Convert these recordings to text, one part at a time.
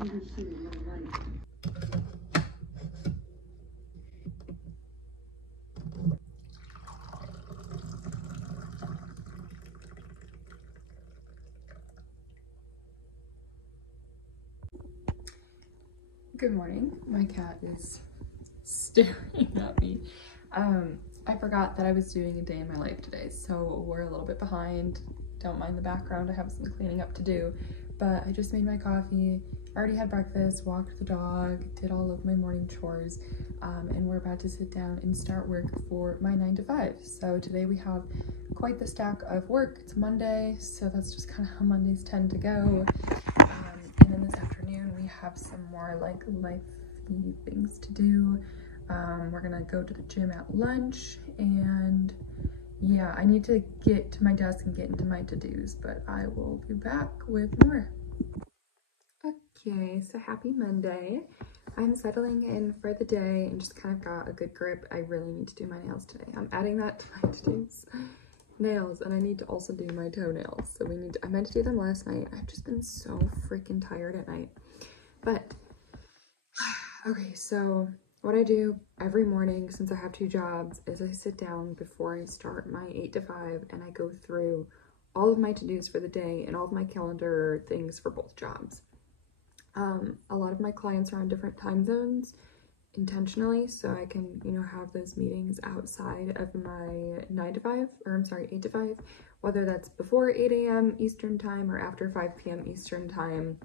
Good morning. My cat is staring at me. I forgot that I was doing a day in my life today, so we're a little bit behind. Don't mind the background, I have some cleaning up to do, but I just made my coffee, already had breakfast, walked the dog, did all of my morning chores, and we're about to sit down and start work for my 9 to 5. So today we have quite the stack of work. It's Monday, so that's just kind of how Mondays tend to go. And then this afternoon we have some more like lifey things to do. We're gonna go to the gym at lunch, and yeah, I need to get to my desk and get into my to-dos, but I will be back with more. Okay, so happy Monday. I'm settling in for the day and just kind of got a good grip. I really need to do my nails today. I'm adding that to my to-dos. Nails, and I need to also do my toenails. So I meant to do them last night. I've just been so freaking tired at night. But okay, so what I do every morning, since I have 2 jobs, is I sit down before I start my 8 to 5 and I go through all of my to-dos for the day and all of my calendar things for both jobs. A lot of my clients are on different time zones intentionally, so I can, have those meetings outside of my 8 to 5, whether that's before 8 a.m. Eastern time or after 5 p.m. Eastern time.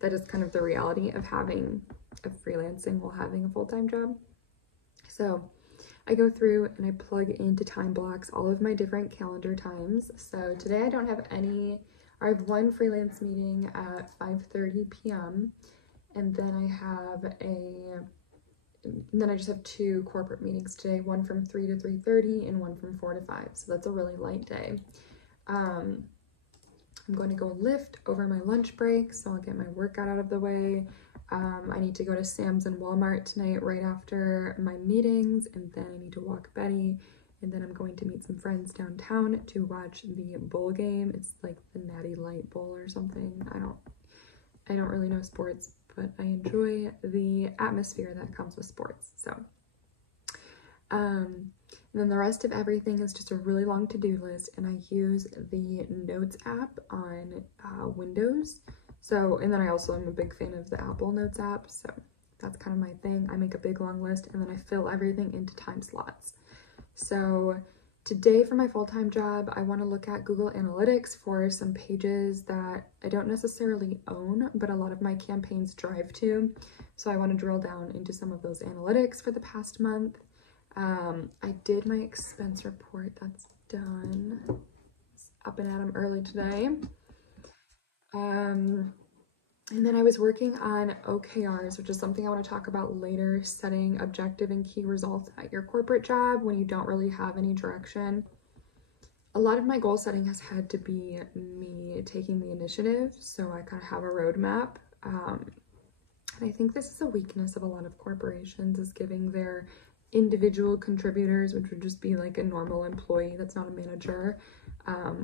That is kind of the reality of freelancing while having a full-time job. So I go through and I plug into time blocks all of my different calendar times. So today I don't have any. I have one freelance meeting at 5:30 p.m. and then I just have 2 corporate meetings today, one from 3 to 3:30 and one from 4 to 5. So that's a really light day. I'm going to go lift over my lunch break, so I'll get my workout out of the way. I need to go to Sam's and Walmart tonight right after my meetings, and then I need to walk Betty, and then I'm going to meet some friends downtown to watch the bowl game. It's like the Natty Light Bowl or something. I don't really know sports, but I enjoy the atmosphere that comes with sports. So and then the rest of everything is just a really long to-do list, and I use the Notes app on Windows. So, and then I also am a big fan of the Apple Notes app, so that's kind of my thing. I make a big long list and then I fill everything into time slots. So today for my full-time job, I want to look at Google Analytics for some pages that I don't necessarily own, but a lot of my campaigns drive to. So I want to drill down into some of those analytics for the past month. I did my expense report. That's done. It's up and at 'em early today. And then I was working on OKRs, which is something I want to talk about later, setting objective and key results at your corporate job when you don't really have any direction. A lot of my goal setting has had to be me taking the initiative, so I kind of have a roadmap. And I think this is a weakness of a lot of corporations, is giving their individual contributors, which would just be like a normal employee that's not a manager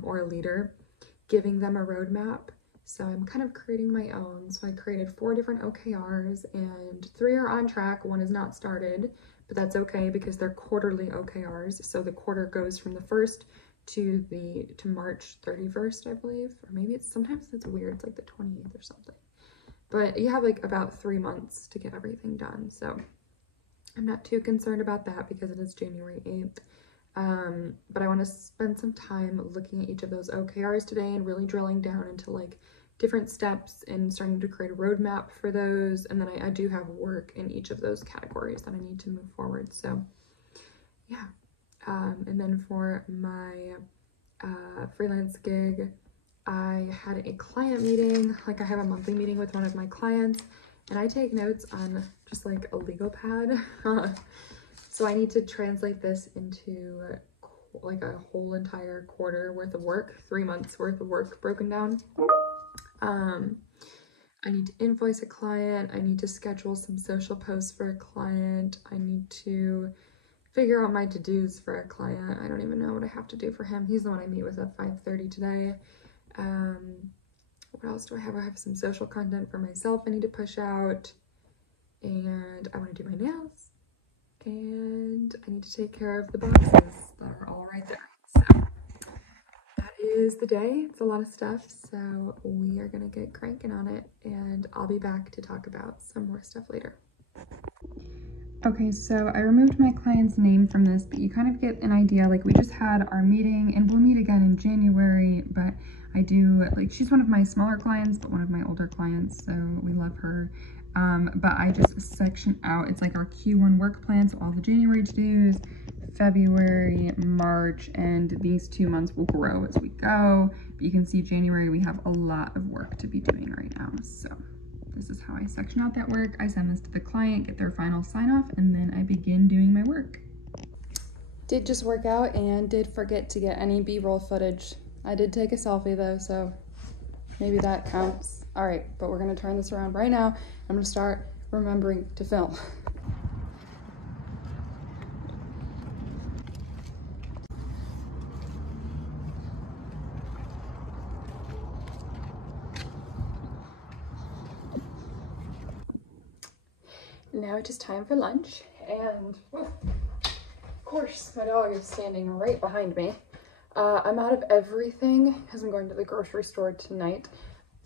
or a leader, giving them a roadmap. So I'm kind of creating my own. So I created 4 different OKRs, and 3 are on track. 1 is not started, but that's okay because they're quarterly OKRs. So the quarter goes from the 1st to March 31st, I believe, or maybe sometimes it's weird. It's like the 28th or something, but you have like about 3 months to get everything done. So I'm not too concerned about that because it is January 8th. But I want to spend some time looking at each of those OKRs today and really drilling down into like different steps and starting to create a roadmap for those. And then I do have work in each of those categories that I need to move forward. So yeah. And then for my freelance gig, I had a client meeting. Like I have a monthly meeting with one of my clients, and I take notes on just like a legal pad. So I need to translate this into like a whole entire quarter worth of work, 3 months worth of work broken down. I need to invoice a client. I need to schedule some social posts for a client. I need to figure out my to-dos for a client. I don't even know what I have to do for him. He's the one I meet with at 5:30 today. What else do I have? I have some social content for myself I need to push out, and I want to do my nails, and I need to take care of the boxes that are all right there. So that is the day. It's a lot of stuff, so we are gonna get cranking on it, and I'll be back to talk about some more stuff later. Okay, so I removed my client's name from this, but you kind of get an idea. Like, we just had our meeting, and we'll meet again in January, but I do, like, she's one of my smaller clients, but one of my older clients, so we love her. But I just section out, it's like our Q1 work plan, so all the January to-dos, February, March, and these 2 months will grow as we go. But you can see January, we have a lot of work to be doing right now, so this is how I section out that work. I send this to the client, get their final sign off, and then I begin doing my work. Did just work out and did forget to get any B-roll footage. I did take a selfie though, so maybe that counts. All right, but we're gonna turn this around right now. I'm gonna start remembering to film. Now it is time for lunch, and of course my dog is standing right behind me. I'm out of everything because I'm going to the grocery store tonight,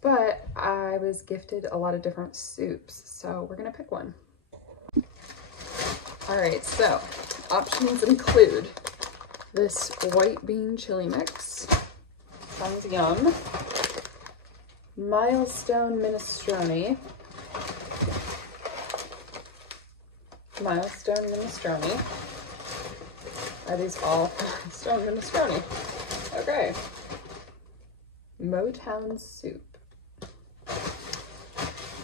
but I was gifted a lot of different soups, so we're gonna pick one. All right, so options include this white bean chili mix. Sounds yum. Milestone minestrone. Milestone minestrone. Are these all milestone minestrone? Okay. Motown soup.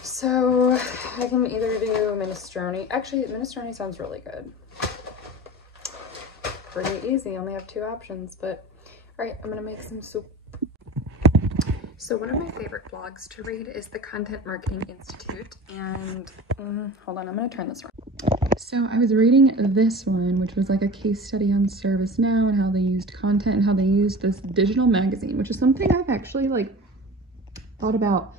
So I can either do minestrone. Actually, minestrone sounds really good. Pretty easy. I only have 2 options, but all right, I'm gonna make some soup. So one of my favorite blogs to read is the Content Marketing Institute, and hold on, I'm gonna turn this around. So I was reading this one, which was like a case study on ServiceNow and how they used content and how they used this digital magazine, which is something I've actually like thought about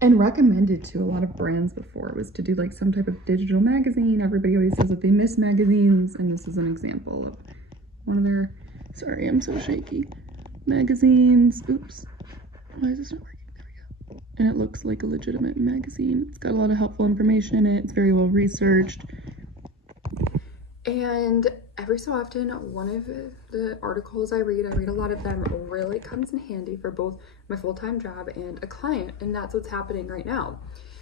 and recommended to a lot of brands before, was to do like some type of digital magazine. Everybody always says that they miss magazines, and this is an example of one of their, sorry, I'm so shaky, magazines. Oops, why is this not working? There we go. And it looks like a legitimate magazine. It's got a lot of helpful information in it. It's very well researched. And every so often, one of the articles I read a lot of them, really comes in handy for both my full-time job and a client, and that's what's happening right now.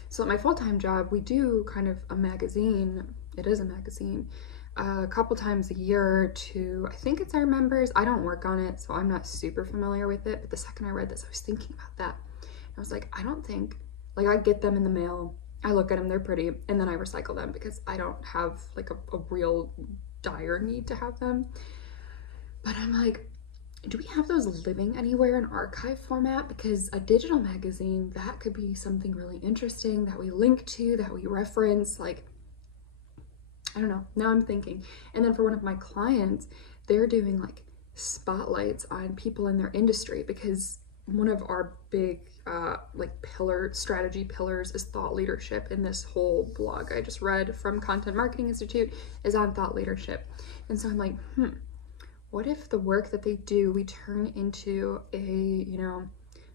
So at my full-time job, we do kind of a magazine, it is a magazine, a couple times a year to, I think it's our members. I don't work on it, so I'm not super familiar with it, but the second I read this, I was thinking about that. I was like, I don't think, like, I get them in the mail, I look at them, they're pretty, and then I recycle them because I don't have like a real dire need to have them. But I'm like, do we have those living anywhere in archive format? Because a digital magazine, that could be something really interesting that we link to, that we reference. Like, I don't know, now I'm thinking. And then for one of my clients, they're doing like spotlights on people in their industry, because one of our big like strategy pillars is thought leadership, and this whole blog I just read from Content Marketing Institute is on thought leadership. And so I'm like, what if the work that they do, we turn into a, you know,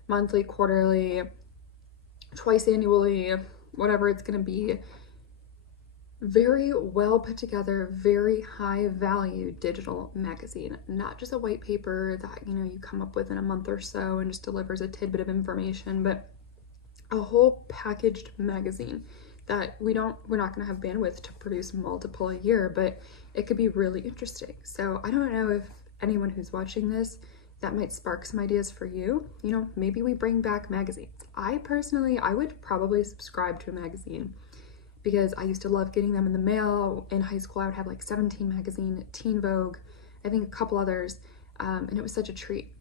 monthly, quarterly, twice annually, whatever it's gonna be, very well put together, very high value digital magazine, not just a white paper that, you know, you come up with in a month or so and just delivers a tidbit of information, but a whole packaged magazine that we're not going to have bandwidth to produce multiple a year, but it could be really interesting. So I don't know if anyone who's watching this, that might spark some ideas for you. You know, maybe we bring back magazines. I would probably subscribe to a magazine, because I used to love getting them in the mail. In high school, I would have like 17 magazine, Teen Vogue, I think a couple others, and it was such a treat,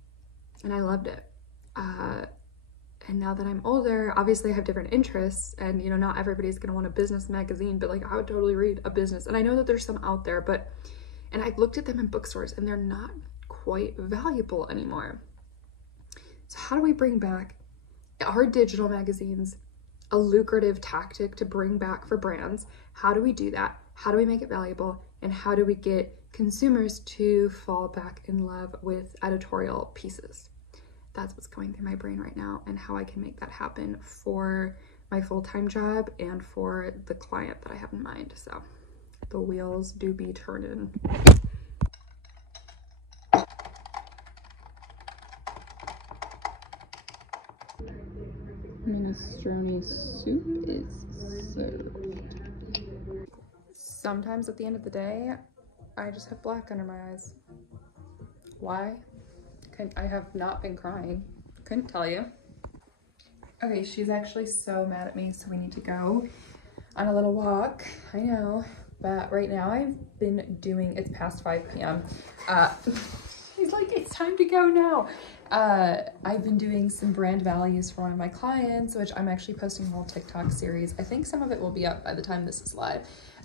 and I loved it. And now that I'm older, obviously I have different interests, and you know, not everybody's gonna want a business magazine, but like I would totally read a business, and I know that there's some out there, and I've looked at them in bookstores and they're not quite valuable anymore. So how do we bring back Are digital magazines a lucrative tactic to bring back for brands? How do we do that? How do we make it valuable? And how do we get consumers to fall back in love with editorial pieces? That's what's going through my brain right now, and how I can make that happen for my full-time job and for the client that I have in mind. So the wheels do be turning. Minestrone soup is served. Sometimes at the end of the day, I just have black under my eyes. Why? I have not been crying. Couldn't tell you. Okay, she's actually so mad at me, so we need to go on a little walk. I know, but right now I've been doing, it's past 5 p.m. She's like, it's time to go now. I've been doing some brand values for one of my clients, which I'm actually posting a whole TikTok series. I think some of it will be up by the time this is live,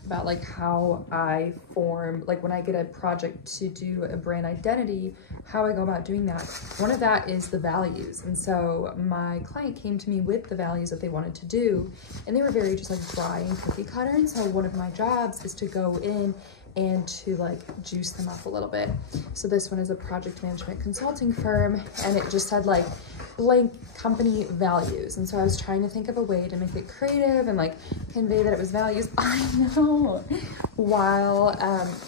about like how I form, like when I get a project to do a brand identity, how I go about doing that. One of that is the values. And so my client came to me with the values that they wanted to do, and they were very just like dry and cookie cutter. And so one of my jobs is to go in and to like juice them up a little bit. So this one is a project management consulting firm, and it just had like blank company values. And so I was trying to think of a way to make it creative and like convey that it was values. I know, while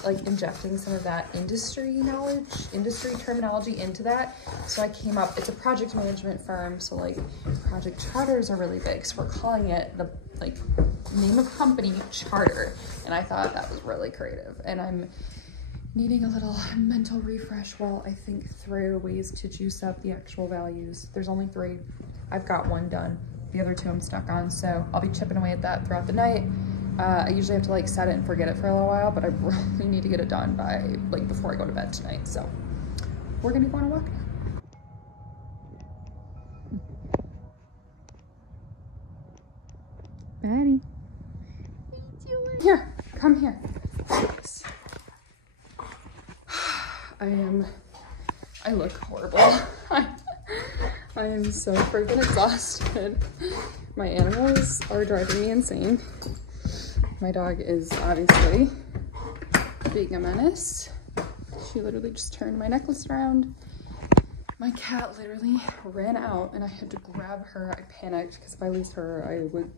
like injecting some of that industry knowledge, industry terminology into that. So I came up, it's a project management firm, so like project charters are really big. So we're calling it the like name of company charter. And I thought that was really creative. And I'm needing a little mental refresh while I think through ways to juice up the actual values. There's only 3. I've got 1 done. The other 2 I'm stuck on, so I'll be chipping away at that throughout the night. I usually have to like set it and forget it for a little while, but I really need to get it done by like before I go to bed tonight. So we're gonna go on a walk now. Betty, what are you doing? Here, come here. Yes. I look horrible. I am so freaking exhausted. My animals are driving me insane. My dog is obviously being a menace. She literally just turned my necklace around. My cat literally ran out and I had to grab her. I panicked because if I lose her, I would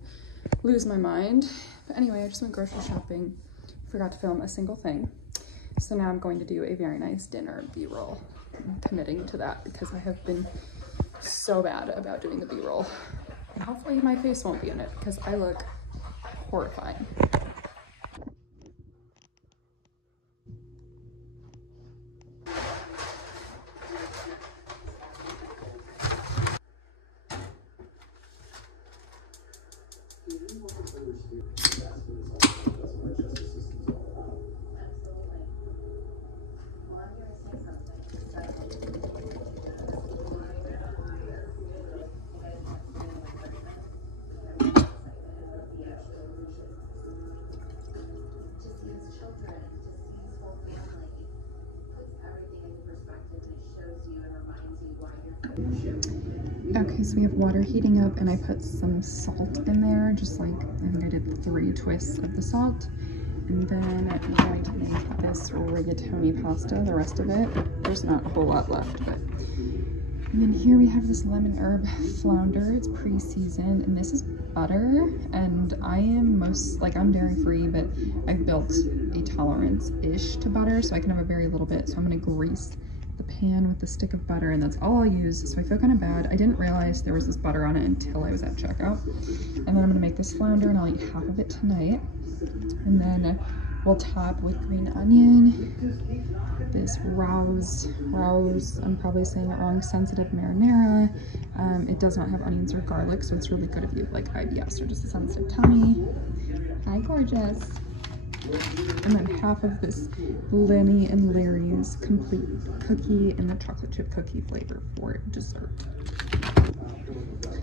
lose my mind. But anyway, I just went grocery shopping. Forgot to film a single thing. So now I'm going to do a very nice dinner B-roll. I'm committing to that because I have been so bad about doing the B-roll. And hopefully my face won't be in it because I look horrifying. Okay, so we have water heating up and I put some salt in there, just like, I think I did 3 twists of the salt. And then I'm going to make this rigatoni pasta, the rest of it. There's not a whole lot left, but. And then here we have this lemon herb flounder. It's pre-seasoned, and this is butter. And I am I'm dairy free, but I've built a tolerance-ish to butter, so I can have a very little bit. So I'm gonna grease the pan with the stick of butter, and that's all I'll use. So I feel kind of bad. I didn't realize there was this butter on it until I was at checkout. And then I'm gonna make this flounder, and I'll eat half of it tonight. And then we'll top with green onion, this Rouse, I'm probably saying it wrong, sensitive marinara. It does not have onions or garlic, so it's really good if you have like IBS or just a sensitive tummy. Hi, gorgeous. And then half of this Lenny and Larry's complete cookie and the chocolate chip cookie flavor for dessert.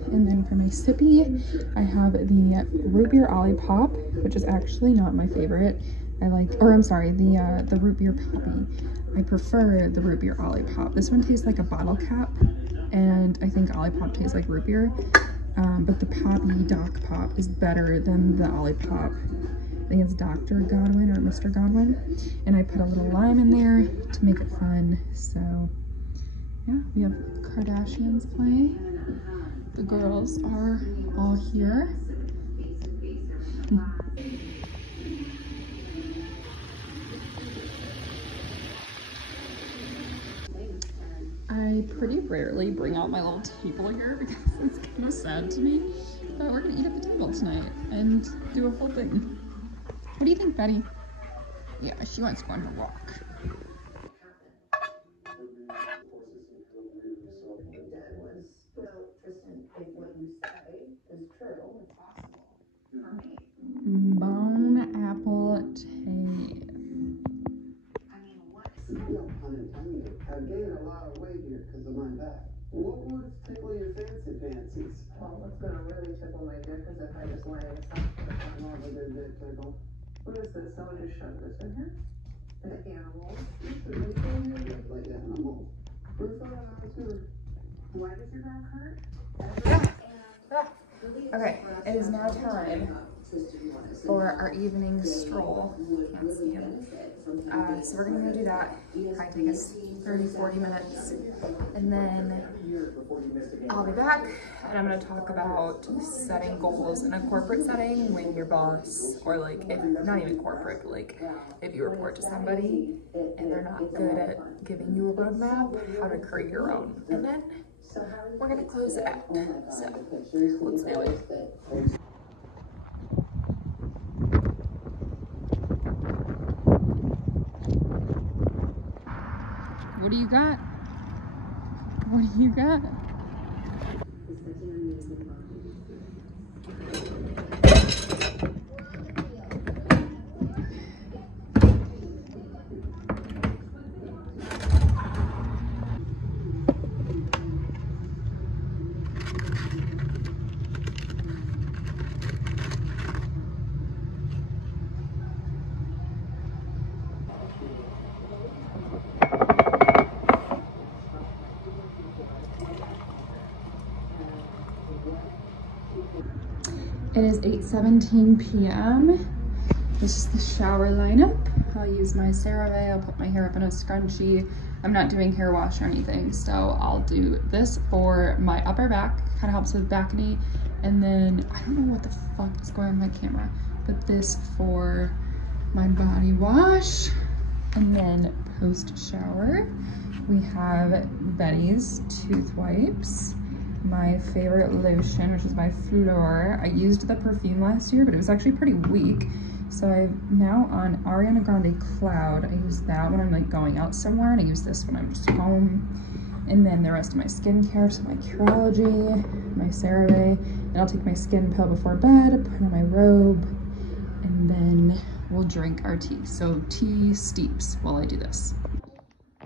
And then for my sippy, I have the root beer Olipop, which is actually not my favorite. the root beer poppy. I prefer the root beer Olipop. This one tastes like a bottle cap, and I think Olipop tastes like root beer. But the Poppy Doc Pop is better than the Olipop. I think it's Dr. Godwin or Mr. Godwin. And I put a little lime in there to make it fun. So yeah, we have Kardashians playing. The girls are all here. I pretty rarely bring out my little table here because it's kind of sad to me. But we're gonna eat at the table tonight and do a whole thing. What do you think, Betty? Yeah, she wants to go on her walk. Bone apple tea. I've gained a lot of weight here because of my back. What would tickle your fancies? Well, what's gonna really tickle my dick is if I just lay it aside for a more of a good dick tickle. What is this? Someone just shoved this in here? The animals? You should be doing your dick like animals. Where's that? Why does your back hurt? Okay, it is now time for our evening stroll. Can't see him. So we're gonna go do that. Probably take us 30-40 minutes. And then I'll be back and I'm gonna talk about setting goals in a corporate setting when your boss, or like, if not even corporate, but like if you report to somebody and they're not good at giving you a roadmap, how to create your own. And then we're gonna close it out. So let's do it. What do you got? What do you got? It is 8:17 p.m. This is the shower lineup. I'll use my CeraVe. I'll put my hair up in a scrunchie. I'm not doing hair wash or anything, so I'll do this for my upper back. Kind of helps with back knee. And then, I don't know what the fuck is going on with my camera, but this for my body wash. And then post-shower, we have Betty's tooth wipes. My favorite lotion, which is by Fleur. I used the perfume last year, but it was actually pretty weak. So I'm now on Ariana Grande Cloud. I use that when I'm like going out somewhere, and I use this when I'm just home. And then the rest of my skincare, so my Curology, my CeraVe, and I'll take my skin pill before bed, put on my robe, and then we'll drink our tea. So tea steeps while I do this.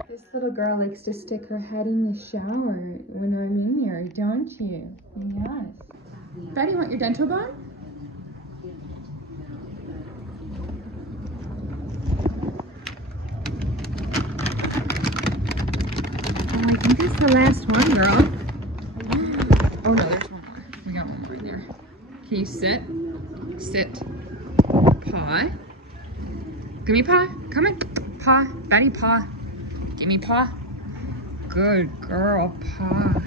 This little girl likes to stick her head in the shower when I'm in here, don't you? Yes. Betty, want your dental balm? Oh, I think it's the last one, girl. Oh no, there's one more. We got one more in there. Can you sit? Sit. Paw. Give me paw. Come on. Paw. Betty, paw. Give me paw. Good girl, paw.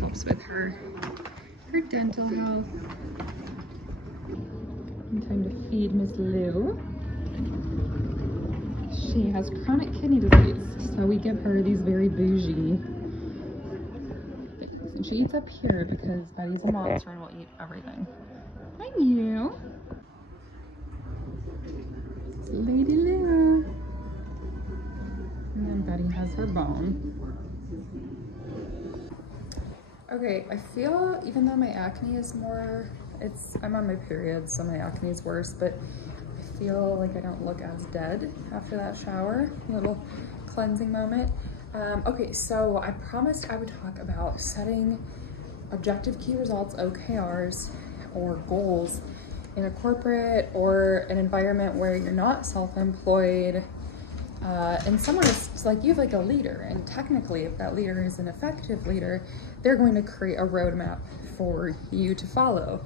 Helps with her dental health. And time to feed Miss Lou. She has chronic kidney disease, so we give her these very bougie things. And she eats up here because Betty's a monster and will eat everything. Hi, you. It's Lady Lou. And then Betty has her bone. Okay, I feel, even though my acne is more, I'm on my period, so my acne is worse, but I feel like I don't look as dead after that shower. A little cleansing moment. Okay, so I promised I would talk about setting objective key results, OKRs, or goals in a corporate or an environment where you're not self-employed And someone is like, you have like a leader, and technically if that leader is an effective leader, they're going to create a roadmap for you to follow,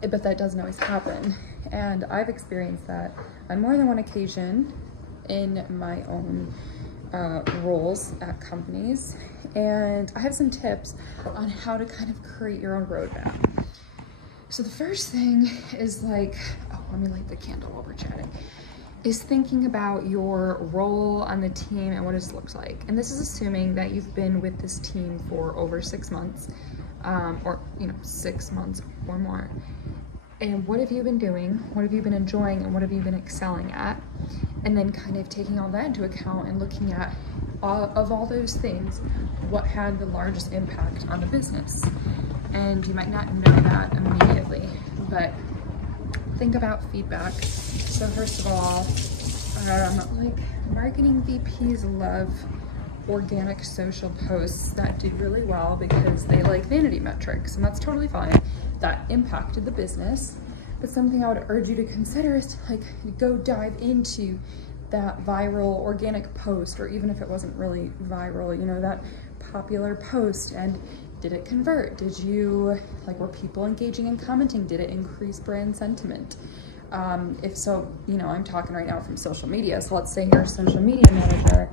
but that doesn't always happen. And I've experienced that on more than one occasion in my own roles at companies. And I have some tips on how to kind of create your own roadmap. So the first thing is like, oh, let me light the candle while we're chatting, is thinking about your role on the team and what it looks like. And this is assuming that you've been with this team for over 6 months, or 6 months or more. And what have you been doing? What have you been enjoying? And what have you been excelling at? And then kind of taking all that into account and looking at all those things, what had the largest impact on the business. And you might not know that immediately, but think about feedback. So first of all, like marketing VPs love organic social posts that do really well because they like vanity metrics, and that's totally fine. That impacted the business, but something I would urge you to consider is to like go dive into that viral organic post, or even if it wasn't really viral, that popular post, and did it convert? Did you, were people engaging and commenting? Did it increase brand sentiment? If so, I'm talking right now from social media. So let's say you're a social media manager,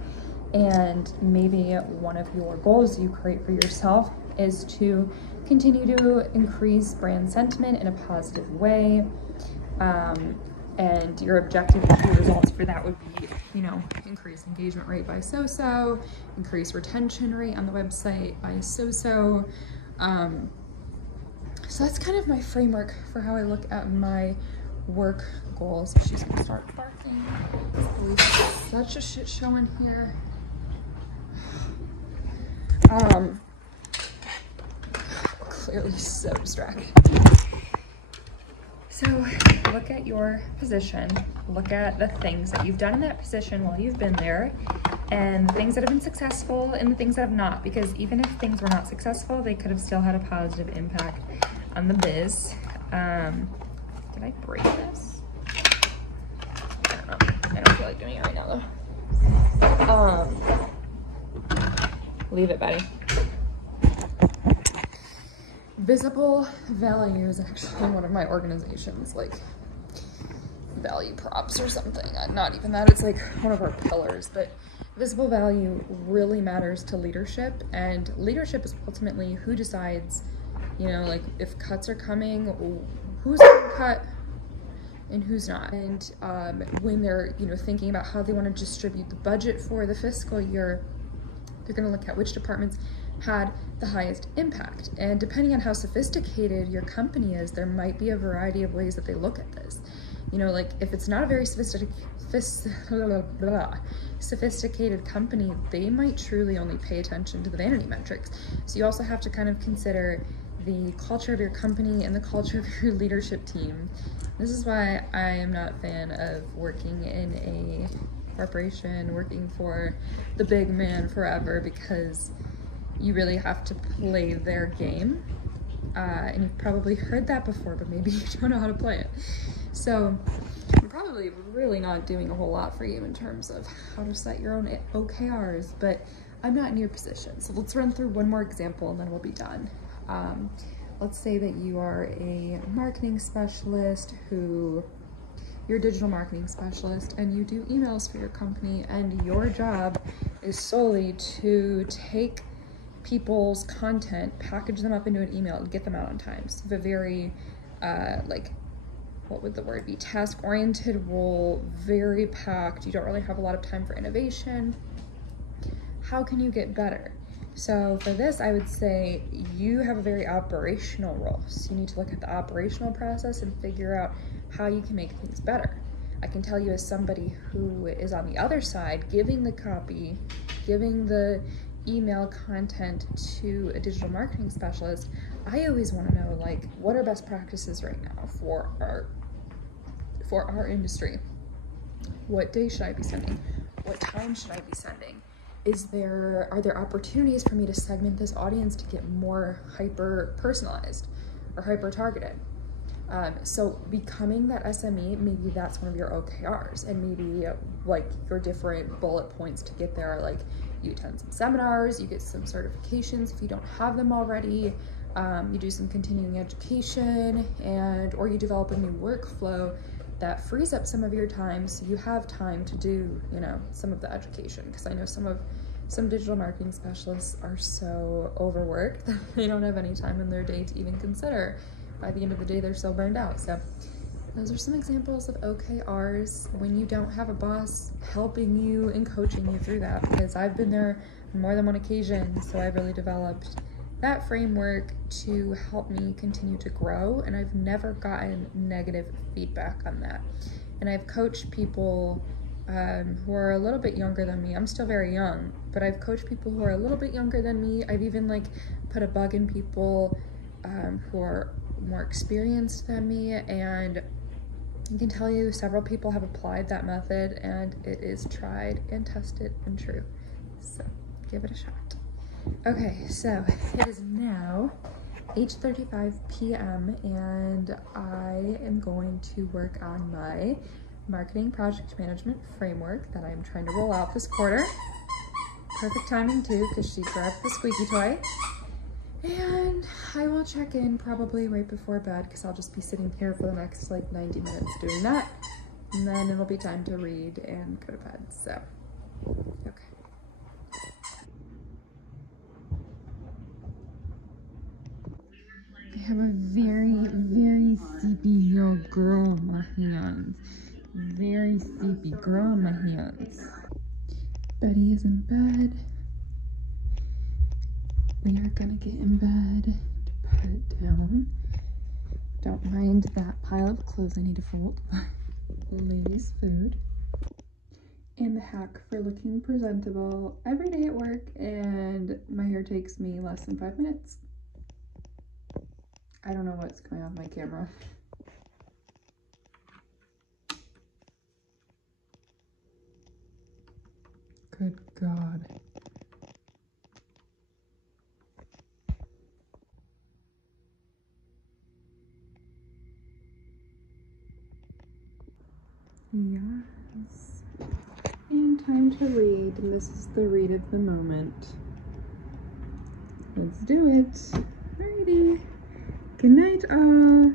and maybe one of your goals you create for yourself is to continue to increase brand sentiment in a positive way. And your objective and key results for that would be, increase engagement rate by so-so, increase retention rate on the website by so-so. So that's kind of my framework for how I look at my work goals. She's gonna start barking. It's such a shit show in here. Clearly so distracted. So look at your position, look at the things that you've done in that position while you've been there, and the things that have been successful and the things that have not, because even if things were not successful, they could have still had a positive impact on the biz. Did I break this? I don't know. I don't feel like doing it right now though. Leave it, Betty. Visible value is actually one of my organization's value props or something. Not even that, it's one of our pillars, but visible value really matters to leadership, and leadership is ultimately who decides, if cuts are coming, who's getting cut and who's not. And when they're, thinking about how they want to distribute the budget for the fiscal year, they're going to look at which departments had the highest impact. And depending on how sophisticated your company is, there might be a variety of ways that they look at this. If it's not a very sophisticated company, they might truly only pay attention to the vanity metrics. So you also have to kind of consider the culture of your company and the culture of your leadership team. This is why I am not a fan of working in a corporation, working for the big man forever, because you really have to play their game. And you've probably heard that before, but maybe you don't know how to play it. So I'm probably really not doing a whole lot for you in terms of how to set your own OKRs, but I'm not in your position. So let's run through one more example and then we'll be done. Let's say that you are a marketing specialist you're a digital marketing specialist, and you do emails for your company, and your job is solely to take people's content, package them up into an email, and get them out on time. So the very, what would the word be? Task-oriented role, very packed. You don't really have a lot of time for innovation. How can you get better? So for this, I would say you have a very operational role. So you need to look at the operational process and figure out how you can make things better. I can tell you, as somebody who is on the other side, giving the copy, giving the email content to a digital marketing specialist, I always want to know, what are best practices right now for our industry? What day should I be sending? What time should I be sending? Are there opportunities for me to segment this audience to get more hyper personalized or hyper targeted? So becoming that SME, maybe that's one of your OKRs, and maybe like your different bullet points to get there are like you attend some seminars, you get some certifications if you don't have them already, you do some continuing education, and or you develop a new workflow that frees up some of your time so you have time to do, you know, some of the education. Because I know some digital marketing specialists are so overworked that they don't have any time in their day to even consider. By the end of the day, they're so burned out. So those are some examples of OKRs when you don't have a boss helping you and coaching you through that, because I've been there on more than one occasion. So I've really developed that framework to help me continue to grow, and I've never gotten negative feedback on that. And I've coached people who are a little bit younger than me. I'm still very young, but I've coached people who are a little bit younger than me. I've even like put a bug in people who are more experienced than me, and I can tell you several people have applied that method and it is tried and tested and true. So give it a shot. Okay, so it is now 8:35 p.m. and I am going to work on my marketing project management framework that I'm trying to roll out this quarter. Perfect timing too, because she grabbed the squeaky toy. And I will check in probably right before bed, because I'll just be sitting here for the next like 90 minutes doing that. And then it'll be time to read and go to bed, so, okay. I have a very, very sleepy little girl on my hands. Very sleepy girl on my hands. Betty is in bed. We are gonna get in bed to put it down. Don't mind that pile of clothes I need to fold. Ladies' food. And the hack for looking presentable every day at work, and my hair takes me less than 5 minutes. I don't know what's going on with my camera. Good God. Yes. And time to read, and this is the read of the moment. Let's do it. Alrighty. Good night, all.